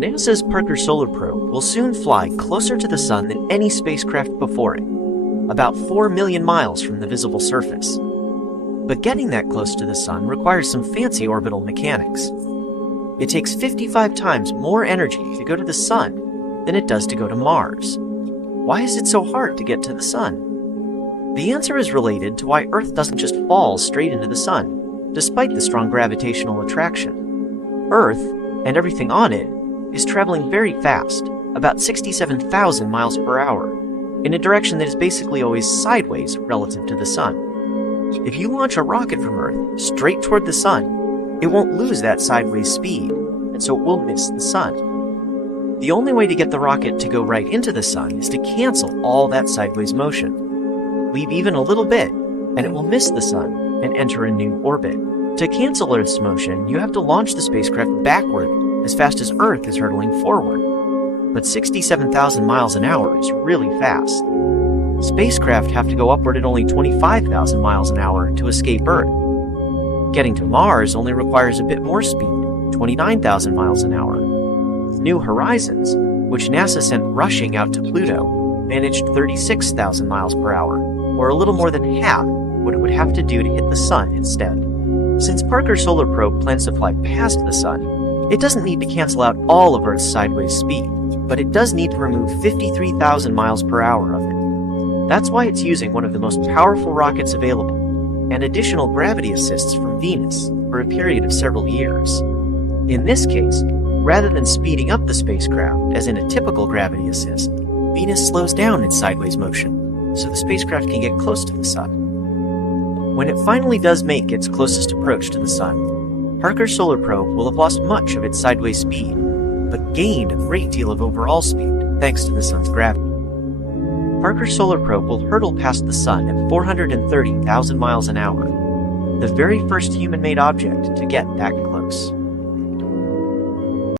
NASA's Parker Solar Probe will soon fly closer to the Sun than any spacecraft before it, about 4 million miles from the visible surface. But getting that close to the Sun requires some fancy orbital mechanics. It takes 55 times more energy to go to the Sun than it does to go to Mars. Why is it so hard to get to the Sun? The answer is related to why Earth doesn't just fall straight into the Sun, despite the strong gravitational attraction. Earth, and everything on it, is traveling very fast, about 67,000 miles per hour, in a direction that is basically always sideways relative to the Sun. If you launch a rocket from Earth straight toward the Sun, it won't lose that sideways speed, and so it will miss the Sun. The only way to get the rocket to go right into the Sun is to cancel all that sideways motion. Leave even a little bit, and it will miss the Sun and enter a new orbit. To cancel Earth's motion, you have to launch the spacecraft backward as fast as Earth is hurtling forward. But 67,000 miles an hour is really fast. Spacecraft have to go upward at only 25,000 miles an hour to escape Earth. Getting to Mars only requires a bit more speed, 29,000 miles an hour. New Horizons, which NASA sent rushing out to Pluto, managed 36,000 miles per hour, or a little more than half what it would have to do to hit the Sun instead. Since Parker Solar Probe plans to fly past the Sun, it doesn't need to cancel out all of Earth's sideways speed, but it does need to remove 53,000 miles per hour of it. That's why it's using one of the most powerful rockets available, and additional gravity assists from Venus for a period of several years. In this case, rather than speeding up the spacecraft, as in a typical gravity assist, Venus slows down its sideways motion, so the spacecraft can get close to the Sun. When it finally does make its closest approach to the Sun, Parker Solar Probe will have lost much of its sideways speed, but gained a great deal of overall speed thanks to the Sun's gravity. Parker Solar Probe will hurtle past the Sun at 430,000 miles an hour, the very first human-made object to get that close.